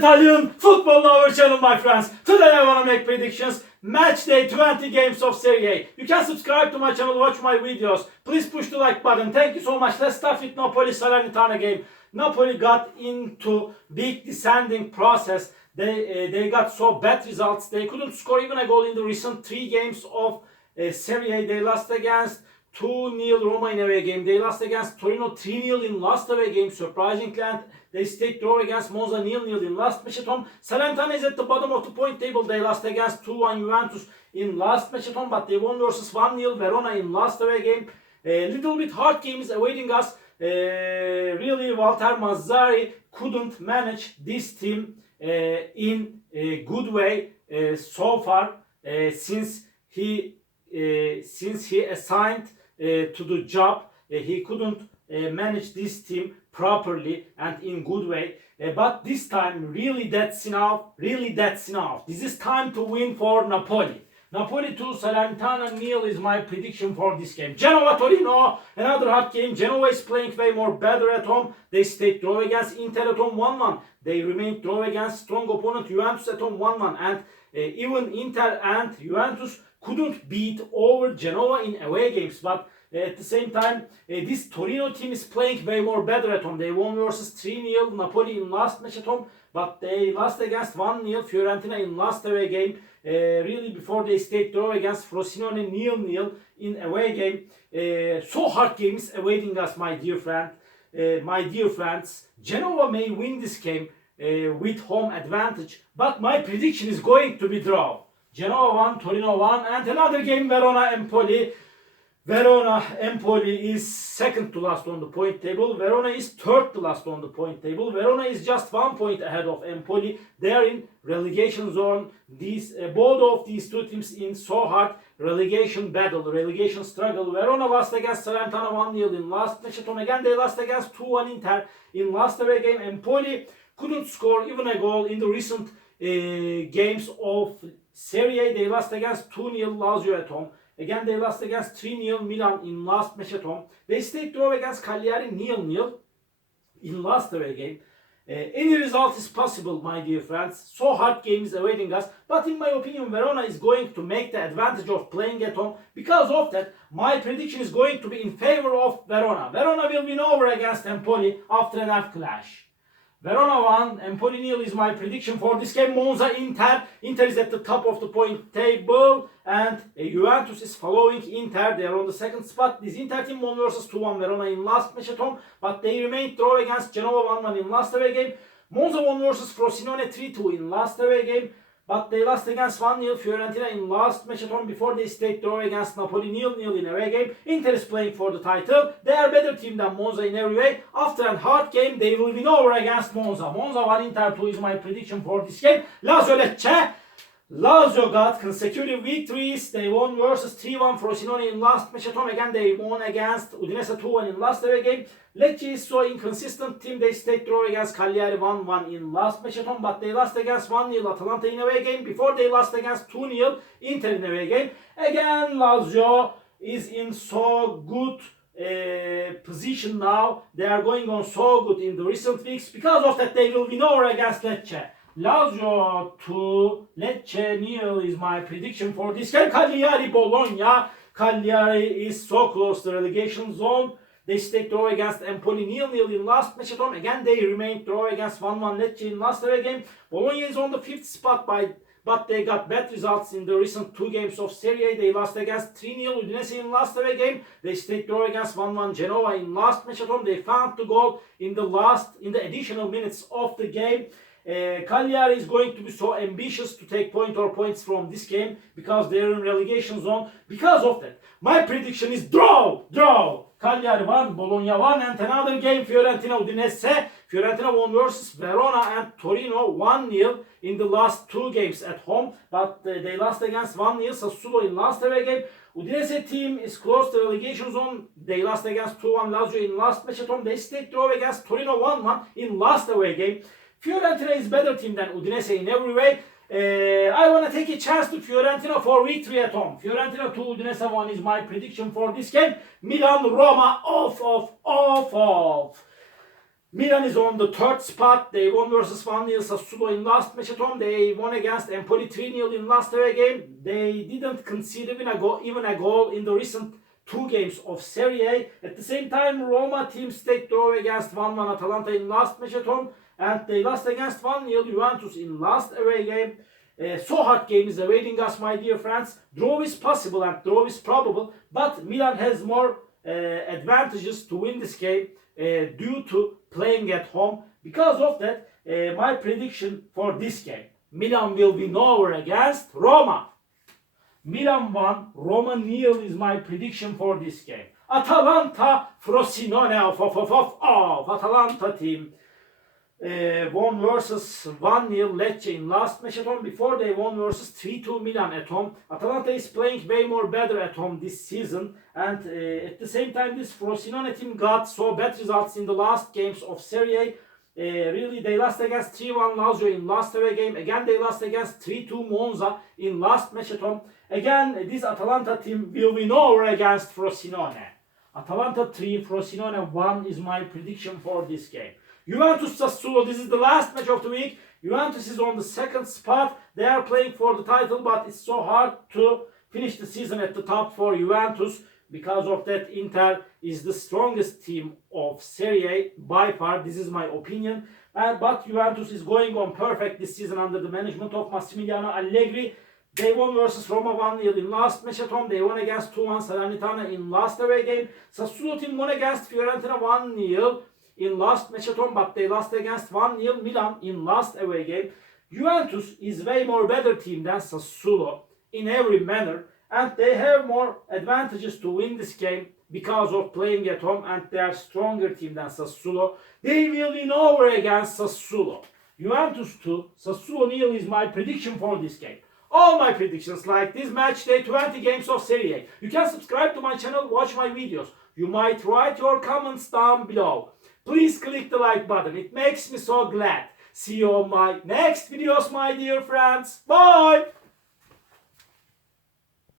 Italian football lover channel, my friends. Today I want to make predictions. Match day 20 games of Serie A. You can subscribe to my channel, watch my videos. Please push the like button. Thank you so much. Let's start with Napoli-Salernitana game. Napoli got into big descending process. They got so bad results. They couldn't score even a goal in the recent 3 games of Serie A. They lost against 2-0 Roma in away game. They lost against Torino 3-0 in last away game, surprisingly, and they stayed draw against Monza 0-0 in last match at home. Salernitana is at the bottom of the point table. They lost against 2-1 Juventus in last match at home, but they won versus 1-0 Verona in last away game. A little bit hard games awaiting us. Really, Walter Mazzarri couldn't manage this team in a good way so far since he assigned to the job. He couldn't manage this team properly and in good way. But this time, really that's enough. Really that's enough. This is time to win for Napoli. Napoli 2, Salernitana 0 is my prediction for this game. Genoa Torino, another hard game. Genoa is playing way more better at home. They stayed draw against Inter at home 1-1. They remained draw against strong opponent Juventus at home 1-1. And even Inter and Juventus couldn't beat over Genoa in away games. But at the same time, this Torino team is playing way more better at home. They won versus 3-0 Napoli in last match at home, but they lost against 1-0 Fiorentina in last away game. Really, before they stayed draw against Frosinone 0-0 in away game. So hard games awaiting us, my dear friends. Genoa may win this game with home advantage, but my prediction is going to be draw. Genoa 1, Torino 1, and another game, Verona-Empoli. Verona-Empoli is second to last on the point table. Verona is third to last on the point table. Verona is just 1 point ahead of Empoli. They are in relegation zone. Both of these two teams in so hard relegation battle, relegation struggle. Verona lost against Salernitana 1-0 in last match at home. Again, they lost against 2-1 Inter in last away game. Empoli couldn't score even a goal in the recent games of Serie A. They lost against 2-0 Lazio at home. Again, they lost against 3-0 Milan in last match at home. They stayed draw against Cagliari 0-0 in last away game. Any result is possible, my dear friends. So hard games awaiting us. But in my opinion, Verona is going to make the advantage of playing at home. Because of that, my prediction is going to be in favor of Verona. Verona will win over against Empoli after an hard clash. Verona 1, Empoli 0 is my prediction for this game. Monza Inter. Inter is at the top of the point table and Juventus is following Inter. They are on the second spot. This Inter team won versus 2-1 Verona in last match at home, but they remained draw against Genoa 1-1 in last away game. Monza won versus Frosinone 3-2 in last away game, but they lost against 1-0 Fiorentina in last match at home before they stayed draw against Napoli 0-0 in away game. Inter is playing for the title. They are a better team than Monza in every way. After a hard game, they will win over against Monza. Monza 1, Inter 2 is my prediction for this game. Lazio Lecce. Lazio got consecutive victories. They won versus 3-1 Frosinone in last match at home. Again, they won against Udinese 2-1 in last away game. Lecce is so inconsistent team. They stayed draw against Cagliari 1-1 in last match at home, but they lost against 1-0 Atalanta in away game. Before they lost against 2-0 Inter in away game. Again, Lazio is in so good position now. They are going on so good in the recent weeks. Because of that, they will win over against Lecce. Lazio 2, Lecce 0 is my prediction for this game. Cagliari Bologna. Cagliari is so close to the relegation zone. They stayed draw against Empoli 0-0 in last match at home. Again, they remained draw against 1-1 Lecce in last away game. Bologna is on the 5th spot but they got bad results in the recent 2 games of Serie A. They lost against 3-0 Udinese in last away game. They stayed draw against 1-1 Genoa in last match at home. They found the goal in the additional minutes of the game. Cagliari is going to be so ambitious to take points from this game because they're in relegation zone. Because of that, my prediction is draw. Cagliari 1, Bologna 1, and another game, Fiorentina Udinese. Fiorentina won versus Verona and Torino 1-0 in the last 2 games at home, but they lost against 1-0 Sassuolo in last away game. Udinese team is close to relegation zone. They lost against 2-1 Lazio in last match at home. They stayed draw against Torino 1-1 in last away game. Fiorentina is better team than Udinese in every way. I want to take a chance to Fiorentina for victory at home. Fiorentina 2, Udinese 1 is my prediction for this game. Milan Roma off. Milan is on the third spot. They won versus 1-0 Sassuolo in last match at home. They won against Empoli 3-0 in last away game. They didn't concede even a goal in the recent 2 games of Serie A. At the same time, Roma team stayed draw against 1-1 Atalanta in last match at home. And they lost against 1-0 Juventus in last away game. So hard game is awaiting us, my dear friends. Draw is possible and draw is probable. But Milan has more advantages to win this game due to playing at home. Because of that, my prediction for this game, Milan will win over against Roma. Milan 1, Roma 0 is my prediction for this game. Atalanta, Frosinone of Atalanta team won versus 1-0 Lecce in last match at home. Before they won versus 3-2 Milan at home. Atalanta is playing way more better at home this season. And at the same time, this Frosinone team got so bad results in the last games of Serie A. Really, they lost against 3-1 Lazio in last away game. Again, they lost against 3-2 Monza in last match at home. Again, this Atalanta team will win over against Frosinone. Atalanta 3, Frosinone 1 is my prediction for this game. Juventus Sassuolo, this is the last match of the week. Juventus is on the second spot. They are playing for the title, but it's so hard to finish the season at the top for Juventus. Because of that, Inter is the strongest team of Serie A by far. This is my opinion. But Juventus is going on perfect this season under the management of Massimiliano Allegri. They won versus Roma 1-0 in last match at home. They won against 2-1 Salernitana in last away game. Sassuolo team won against Fiorentina 1-0 in last match at home, but they lost against 1-0 Milan in last away game. Juventus is way more better team than Sassuolo in every manner, and they have more advantages to win this game because of playing at home, and they are stronger team than Sassuolo. They will win over against Sassuolo. Juventus 2, Sassuolo 0 is my prediction for this game. All my predictions like this match day 20 games of Serie A. You can subscribe to my channel, watch my videos. You might write your comments down below. Please click the like button. It makes me so glad. See you on my next videos, my dear friends. Bye!